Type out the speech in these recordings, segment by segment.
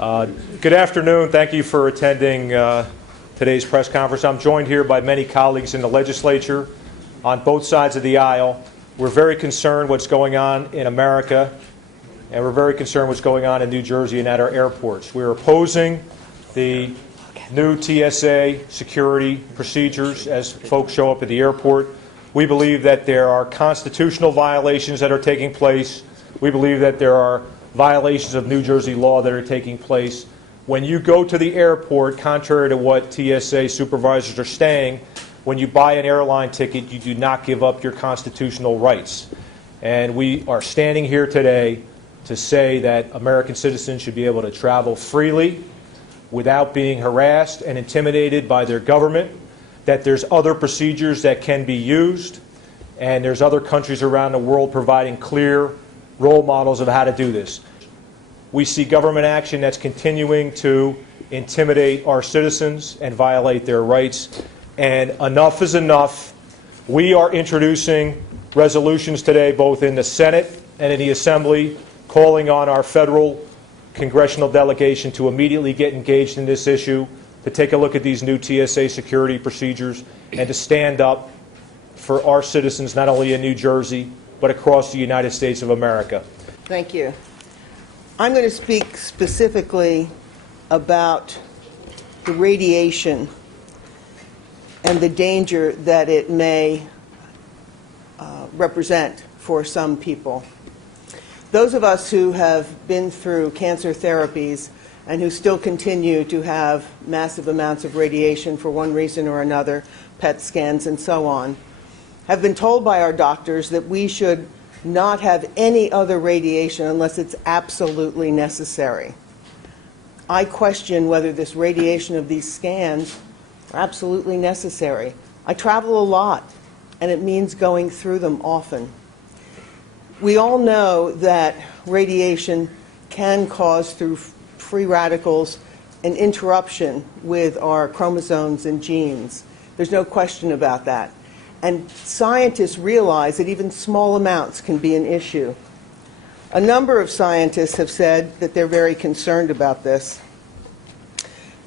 Good afternoon. Thank you for attending today's press conference. I'm joined here by many colleagues in the legislature on both sides of the aisle. We're very concerned what's going on in America, and we're very concerned what's going on in New Jersey and at our airports. We're opposing the new TSA security procedures as folks show up at the airport. We believe that there are constitutional violations that are taking place. We believe that there are violations of New Jersey law that are taking place. When you go to the airport, contrary to what TSA supervisors are saying, when you buy an airline ticket, you do not give up your constitutional rights. And we are standing here today to say that American citizens should be able to travel freely without being harassed and intimidated by their government, that there's other procedures that can be used, and there's other countries around the world providing clear role models of how to do this. We see government action that's continuing to intimidate our citizens and violate their rights, and enough is enough. We are introducing resolutions today, both in the Senate and in the Assembly, calling on our federal congressional delegation to immediately get engaged in this issue, to take a look at these new TSA security procedures, and to stand up for our citizens, not only in New Jersey, but across the United States of America. Thank you. I'm going to speak specifically about the radiation and the danger that it may represent for some people. Those of us who have been through cancer therapies and who still continue to have massive amounts of radiation for one reason or another, PET scans and so on, have been told by our doctors that we should not have any other radiation unless it's absolutely necessary. I question whether this radiation of these scans are absolutely necessary. I travel a lot, and it means going through them often. We all know that radiation can cause, through free radicals, an interruption with our chromosomes and genes. There's no question about that. And scientists realize that even small amounts can be an issue. A number of scientists have said that they're very concerned about this.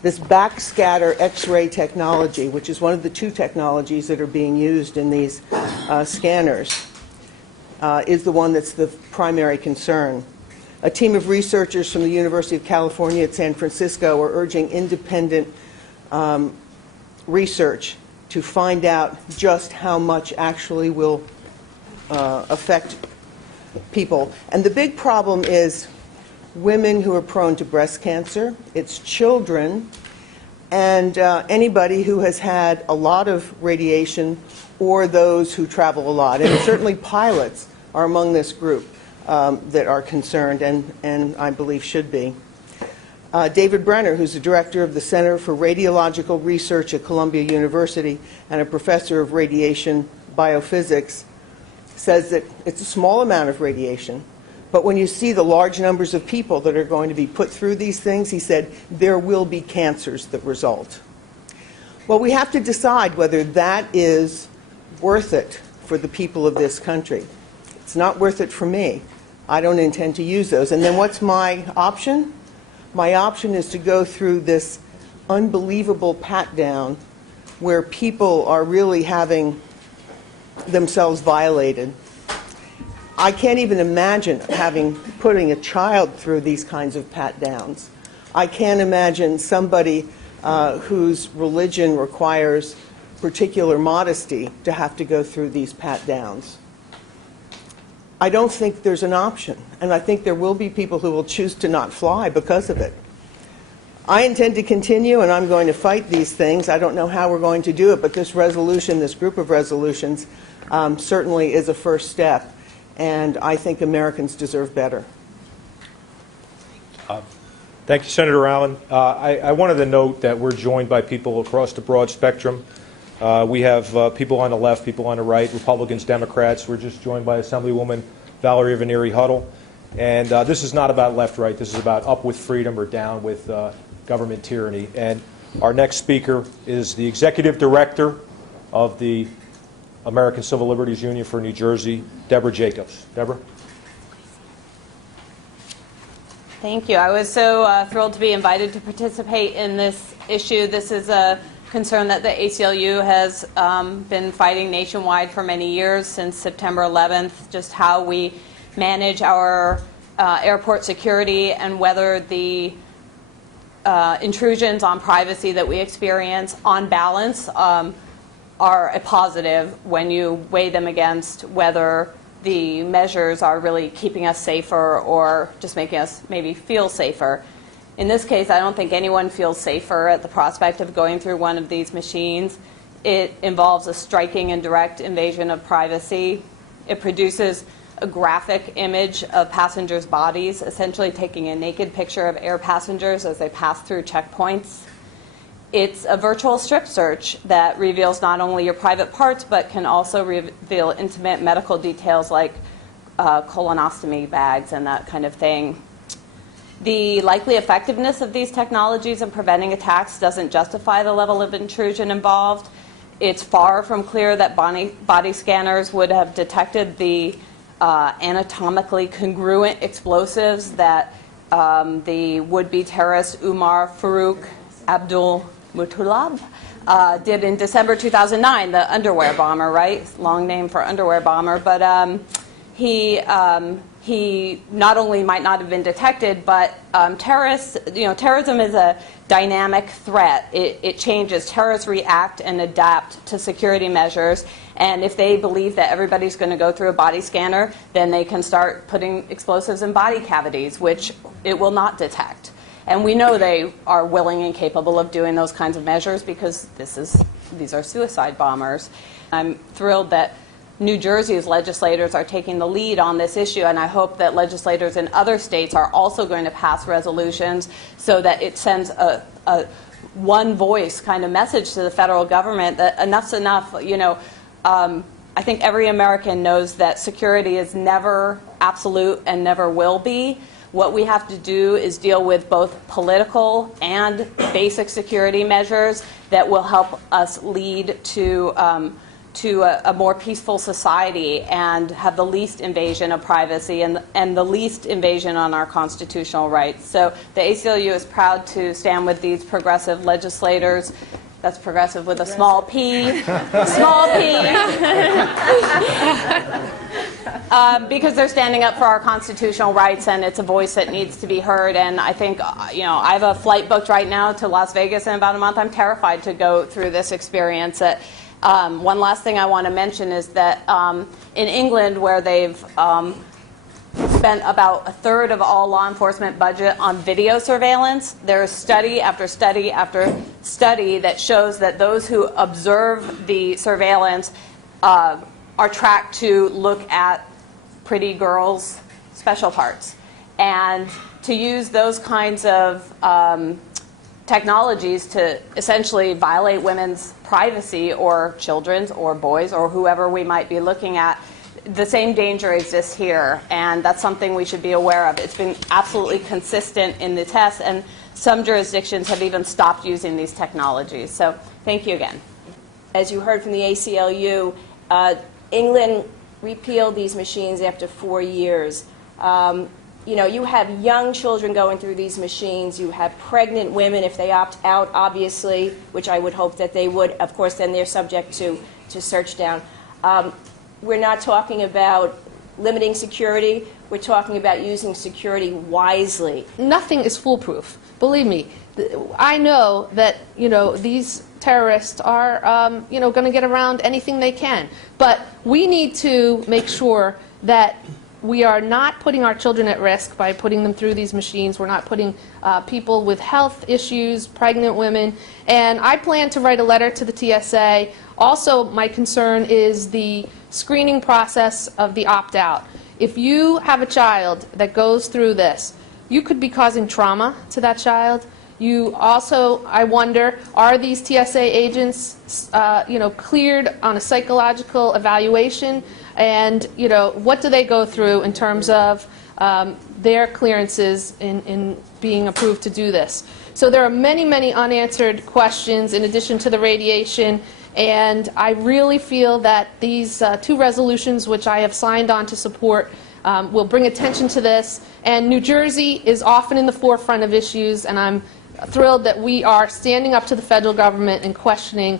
This backscatter X-ray technology, which is one of the two technologies that are being used in these scanners, is the one that's the primary concern. A team of researchers from the University of California at San Francisco are urging independent research to find out just how much actually will affect people. And the big problem is women who are prone to breast cancer, it's children, and anybody who has had a lot of radiation, or those who travel a lot. And certainly pilots are among this group that are concerned, and I believe should be. David Brenner, who's the director of the Center for Radiological Research at Columbia University and a professor of radiation biophysics, says that it's a small amount of radiation, but when you see the large numbers of people that are going to be put through these things, he said, there will be cancers that result. Well, we have to decide whether that is worth it for the people of this country. It's not worth it for me. I don't intend to use those. And then what's my option? My option is to go through this unbelievable pat-down where people are really having themselves violated. I can't even imagine putting a child through these kinds of pat-downs. I can't imagine somebody whose religion requires particular modesty to have to go through these pat-downs. I don't think there's an option, and I think there will be people who will choose to not fly because of it. I intend to continue, and I'm going to fight these things. I don't know how we're going to do it, but this resolution, this group of resolutions, certainly is a first step, and I think Americans deserve better. Thank you, Senator Allen. I wanted to note that we're joined by people across the broad spectrum. We have people on the left, people on the right, Republicans, Democrats. We're just joined by Assemblywoman Valerie Veneri-Huddle. And this is not about left-right. This is about up with freedom or down with government tyranny. And our next speaker is the Executive Director of the American Civil Liberties Union for New Jersey, Deborah Jacobs. Deborah? Thank you. I was so thrilled to be invited to participate in this issue. This is a concern that the ACLU has been fighting nationwide for many years, since September 11th, just how we manage our airport security and whether the intrusions on privacy that we experience on balance are a positive when you weigh them against whether the measures are really keeping us safer or just making us maybe feel safer. In this case, I don't think anyone feels safer at the prospect of going through one of these machines. It involves a striking and direct invasion of privacy. It produces a graphic image of passengers' bodies, essentially taking a naked picture of air passengers as they pass through checkpoints. It's a virtual strip search that reveals not only your private parts, but can also reveal intimate medical details like colonoscopy bags and that kind of thing. The likely effectiveness of these technologies in preventing attacks doesn't justify the level of intrusion involved. It's far from clear that body scanners would have detected the anatomically congruent explosives that the would-be terrorist Umar Farouk Abdul Muttalib did in December 2009, the underwear bomber, right? Long name for underwear bomber, but he not only might not have been detected, but terrorism is a dynamic threat. It changes. Terrorists react and adapt to security measures, and if they believe that everybody's going to go through a body scanner, then they can start putting explosives in body cavities, which it will not detect. And we know they are willing and capable of doing those kinds of measures because these are suicide bombers. I'm thrilled that New Jersey's legislators are taking the lead on this issue, and I hope that legislators in other states are also going to pass resolutions so that it sends a one voice kind of message to the federal government that enough's enough. I think every American knows that security is never absolute and never will be. What we have to do is deal with both political and basic security measures that will help us lead to a more peaceful society and have the least invasion of privacy and the least invasion on our constitutional rights. So the ACLU is proud to stand with these progressive legislators. That's progressive with a small p. Small p. Because they're standing up for our constitutional rights, and it's a voice that needs to be heard. And I think, I have a flight booked right now to Las Vegas in about a month. I'm terrified to go through this experience. One last thing I want to mention is that in England, where they've spent about a third of all law enforcement budget on video surveillance, there's study after study after study that shows that those who observe the surveillance are tracked to look at pretty girls' special parts. And to use those kinds of technologies to essentially violate women's privacy, or children's, or boys', or whoever we might be looking at, the same danger exists here, and that's something we should be aware of. It's been absolutely consistent in the tests, and some jurisdictions have even stopped using these technologies. So thank you again. As you heard from the ACLU, England repealed these machines after 4 years. You have young children going through these machines. You have pregnant women, if they opt out, obviously, which I would hope that they would. Of course, then they're subject to search down. We're not talking about limiting security. We're talking about using security wisely. Nothing is foolproof. Believe me. I know that, these terrorists are, going to get around anything they can. But we need to make sure that we are not putting our children at risk by putting them through these machines. We're not putting people with health issues, pregnant women. And I plan to write a letter to the TSA. Also, my concern is the screening process of the opt-out. If you have a child that goes through this, you could be causing trauma to that child. You also, I wonder, are these TSA agents, cleared on a psychological evaluation? And, what do they go through in terms of their clearances in being approved to do this? So there are many, many unanswered questions in addition to the radiation. And I really feel that these two resolutions, which I have signed on to support, will bring attention to this. And New Jersey is often in the forefront of issues, and I'm thrilled that we are standing up to the federal government and questioning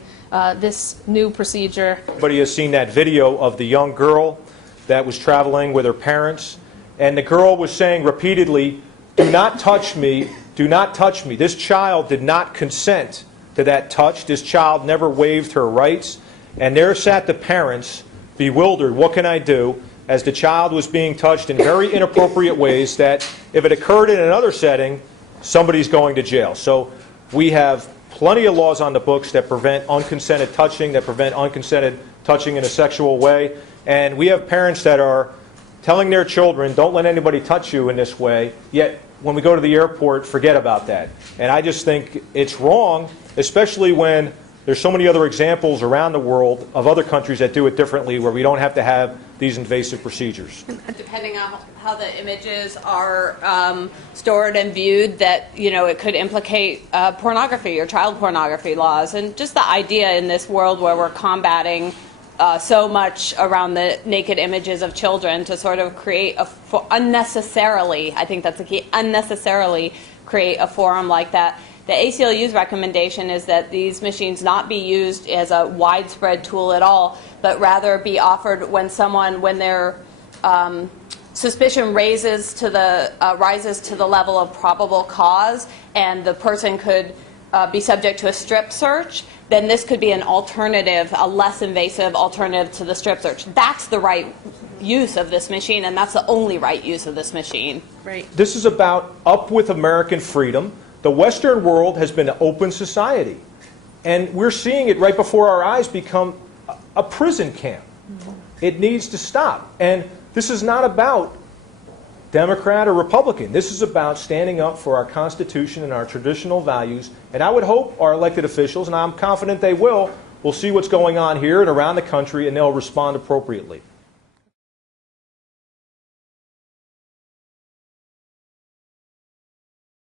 this new procedure. Everybody has seen that video of the young girl that was traveling with her parents, and the girl was saying repeatedly, "Do not touch me, do not touch me." This child did not consent to that touch. This child never waived her rights, and there sat the parents bewildered. What can I do? As the child was being touched in very inappropriate ways that if it occurred in another setting, somebody's going to jail. So we have plenty of laws on the books that prevent unconsented touching, that prevent unconsented touching in a sexual way. And we have parents that are telling their children, don't let anybody touch you in this way, yet when we go to the airport, forget about that. And I just think it's wrong, especially when there's so many other examples around the world of other countries that do it differently, where we don't have to have these invasive procedures. Depending on how the images are stored and viewed, that, you know, it could implicate pornography or child pornography laws. And just the idea in this world where we're combating so much around the naked images of children to sort of create unnecessarily, I think that's the key, unnecessarily create a forum like that. The ACLU's recommendation is that these machines not be used as a widespread tool at all, but rather be offered when their suspicion rises to the level of probable cause, and the person could be subject to a strip search. Then this could be an alternative, a less invasive alternative to the strip search. That's the right use of this machine, and that's the only right use of this machine. Right. This is about up with American freedom. The Western world has been an open society, and we're seeing it right before our eyes become a prison camp. It needs to stop. And this is not about Democrat or Republican. This is about standing up for our Constitution and our traditional values. And I would hope our elected officials, and I'm confident they will see what's going on here and around the country, and they'll respond appropriately.